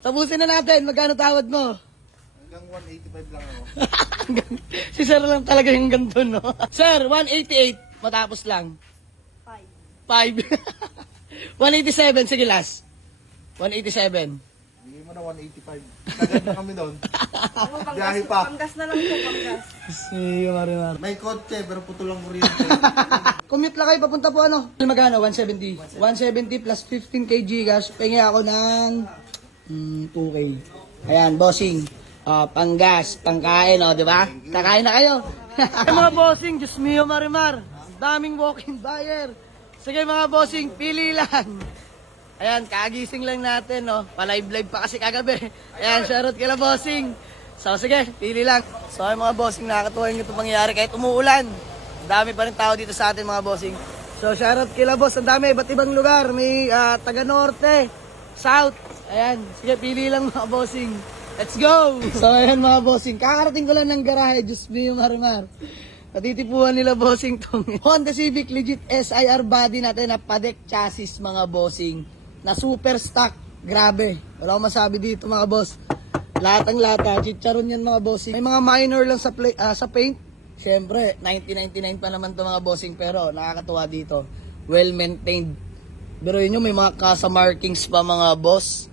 Tapusin na natin. Magkano tawad mo? Hanggang 185 lang ako. Si Sir lang talaga yung ganito, no? Sir, 188. Matapos lang. 5. 187. Sige, last. 187. Bigay mo na 185. Sagad na kami doon. Biyahe pa. Panggas na lang po, panggas. Si Marimar. May kotse, pero puto lang kuryente. Commute lang kayo, papunta po ano? Magkano? 170. 170 plus 15 kg gas. Pengi ako ng 2K. Ayan, bossing. Panggas, pangkain, di ba? Kakain na kayo. Mga bossing, Diyos mio, Marimar. Daming walk-in buyer. Sige mga bossing, pili lang. Ayan, kagising lang natin, no? Pa-live-live pa kasi kagabi. Ayan, shoutout kila bossing. So, sige, pili lang. So, ay mga bossing, nakakatuwa yung ito pangyayari kahit umuulan. Ang dami pa rin tao dito sa atin, mga bossing. So, shoutout kila boss. Ang dami, iba't ibang lugar. May taga-norte, south. Ayan, sige, pili lang mga bossing. Let's go! So, ayan mga bossing. Kakarating ko lang ng garahe. Diyos mo yung Marimar. Natitipuan nila bossing tong Honda Civic legit SIR body natin na padek chassis mga bossing. Na super stock. Grabe. Wala akong masabi dito mga boss. Latang lata. Chicharon yan mga bossing. May mga minor lang sa paint. Siyempre, 1999 pa naman to mga bossing. Pero nakakatuwa dito. Well maintained. Pero yun yung may mga kasa markings pa mga boss.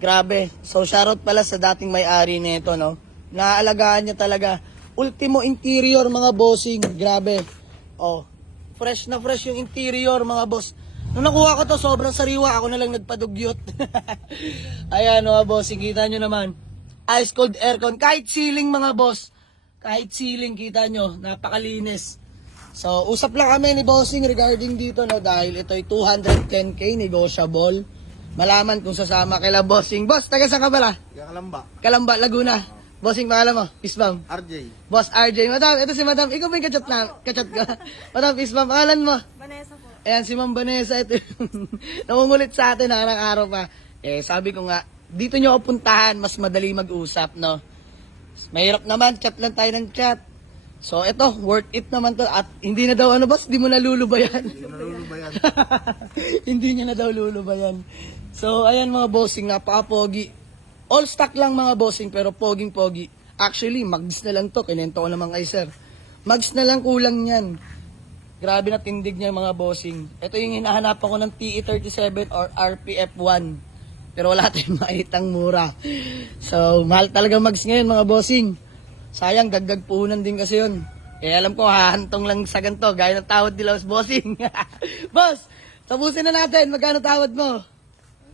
Grabe. So shoutout pala sa dating may-ari nito, no. Naalagaan niya talaga. Ultimo interior mga bossing. Grabe. Oh. Fresh na fresh yung interior mga boss. Nung nakuha ko to, sobrang sariwa. Ako na lang nagpadugyot. Ayan mga bossing, kita nyo naman. Ice cold aircon. Kahit ceiling mga boss. Kahit ceiling, kita nyo. Napakalinis. So, usap lang kami ni bossing regarding dito, no. Dahil ito ay 210k negotiable. Malaman kung sasama kila bossing. Boss, taga saan ka pala? Kalamba. Kalamba, Laguna. Bossing, pangalan mo? Isbam. RJ. Boss RJ. Madam, ito si Madam. Ikaw ba yung kachat ka? Madam Isbam, pangalan mo? Vanessa po. Ayan, si Ma'am Vanessa, ito yung nangungulit sa atin araw pa. Sabi ko nga, dito nyo ako puntahan, mas madali mag-usap, no? Mahirap naman, chat lang tayo ng chat. So, ito, worth it naman to. At hindi na daw, boss, di mo na lulubayan. Hindi na lulubayan. Hindi niya na daw lulubayan. So, ayan mga bossing, napaka-pogi. All stock lang mga bossing, pero poging-pogi. Actually, mags na lang to. Kinento ko naman kay sir. Mags na lang kulang yan. Grabe na tindig niya mga bossing. Ito yung hinahanapan ko ng TE37 or RPF1. Pero wala tayong maitang mura. So, mahal talaga mags ngayon mga bossing. Sayang, dagdag puhunan din kasi yun. Alam ko, hahantong lang sa ganito. Gaya ng tawad nila sa bossing. Boss, tapusin na natin. Magkano tawad mo?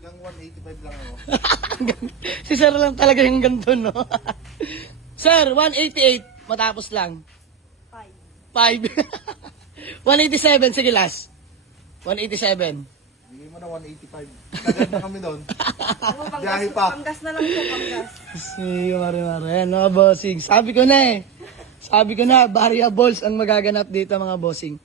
Hanggang 185 lang ako. Si Sir lang talaga yung ganito, no? Sir, 188. Matapos lang. 5. 187. Sige, last. 187. Bigay mo na 185. Sagad na kami doon. Biyahe pa. Panggas na lang po, panggas. Si Marimar. Ayan, mga bossing. Sabi ko na, variables ang magaganap dito, mga bossing.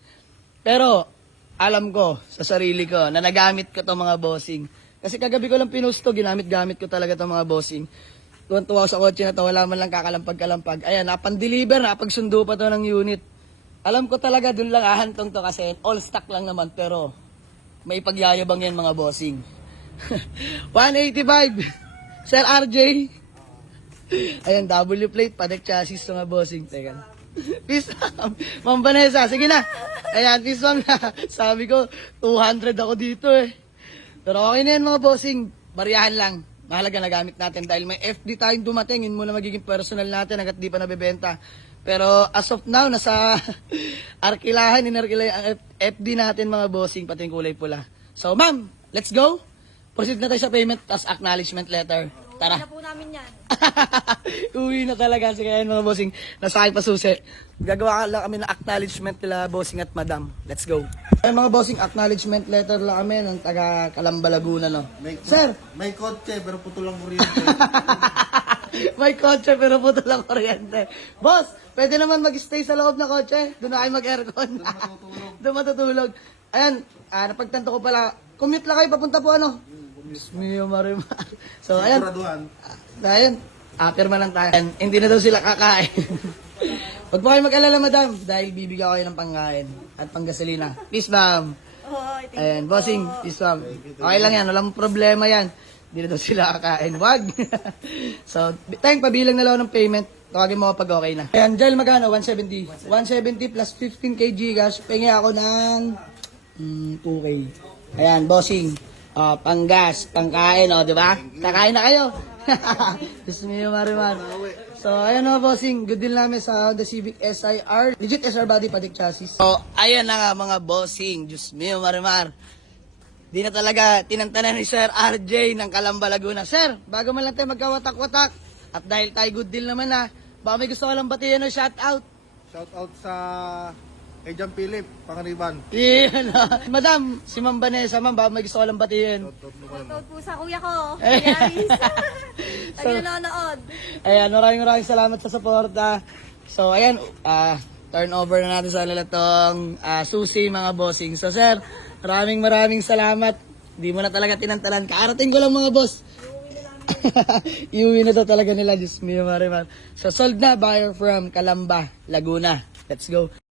Pero, alam ko, sa sarili ko, na nagamit ko to mga bossing. Kasi kagabi ko lang pinost to, ginamit-gamit ko talaga to mga bossing. Tuwan-tuwa sa kotse na to, wala man lang kakalampag-kalampag. Ayan, napang-deliver, napagsundo pa to ng unit. Alam ko talaga, dun lang ahantong to kasi all stock lang naman, pero may pagyayabang yan mga bossing. 185. Sir RJ. Ayan, W plate, padek chassis to mga bossing. Teka. Peace ma'am. Ma'am Vanessa, sige na. Ayan, peace ma'am na. Sabi ko, 200 ako dito eh. Pero okay na yan mga bossing. Bariyahan lang. Mahalaga na gamit natin dahil may FD tayong dumating. Yun muna magiging personal natin hanggat di pa nabebenta. Pero as of now, nasa arkilahan, inarkilahan ang FD natin mga bossing, pati yung kulay pula. So ma'am, let's go. Proceed na tayo sa payment, tas acknowledgement letter. Tara. Uwi na po namin yan. Uwi na talaga. Sige yan mga bossing. Nasa akin pa susi. Gagawa lang kami ng acknowledgement nila bossing at madam. Let's go. Ay mga bossing, acknowledgement letter lang kami ng taga Calamba, Laguna, no? Sir! May kotse, pero puto lang kuryente. May kotse pero puto lang kuryente. Boss, pwede naman mag-stay sa loob na kotse. Doon na kayo mag-aircon. Doon matutulog. Ayan, napagtanto ko pala. Commute lang kayo, papunta po ano? Diyos mio, Marimar. So, ayan. Siguraduhan. Ayan, pirma lang tayo. Ayan, hindi na daw sila kakain. Huwag po kayo mag-alala, madam. Dahil bibigyan ko kayo ng pangkain at panggasolina. Peace, ma'am. Oh, Ayan, bossing, peace, ma'am. Okay lang yan, walang problema yan. Hindi na daw sila kakain. Wag! So, tayong pabilang na lang ng payment. Tawagin mo ako pag okay na. Ayan, Jel, magkano? 170. 170 plus 15k Gcash. Pengi ako ng 2k. Ayan, bossing. Panggas, pangkain, di ba? Kakain na kayo. Gusto niyo, Mariman. So, ayan o, bossing. Good deal namin sa Honda Civic SIR. Legit SR body, padik chassis. So, ayan na nga mga bossing. Diyos mio, Marimar. Di na talaga tinantanan ni Sir RJ ng Calamba, Laguna. Sir, bago man lang tayo magkawatak-watak. At dahil tayo good deal naman na, baka may gusto ko lang batiin o shout out. Shout out sa kay John Philip, Pangariban. Yan. Madam, si Ma'am Vanessa, ma'am, baka may gusto ko lang batiin. Shout out naman. Shoutout po sa kuya ko. Kuya Aris. Lagi nanonood. Ayan, maraming salamat sa suporta. So, ayan, turn over na natin sa nila tong susi, mga bossing. So, sir, maraming salamat. Di mo na talaga tinantalan. Kaarating ko lang, mga boss. Iuwi na to talaga nila. Diyos mio, Marimar. So, sold na, buyer from Calamba, Laguna. Let's go.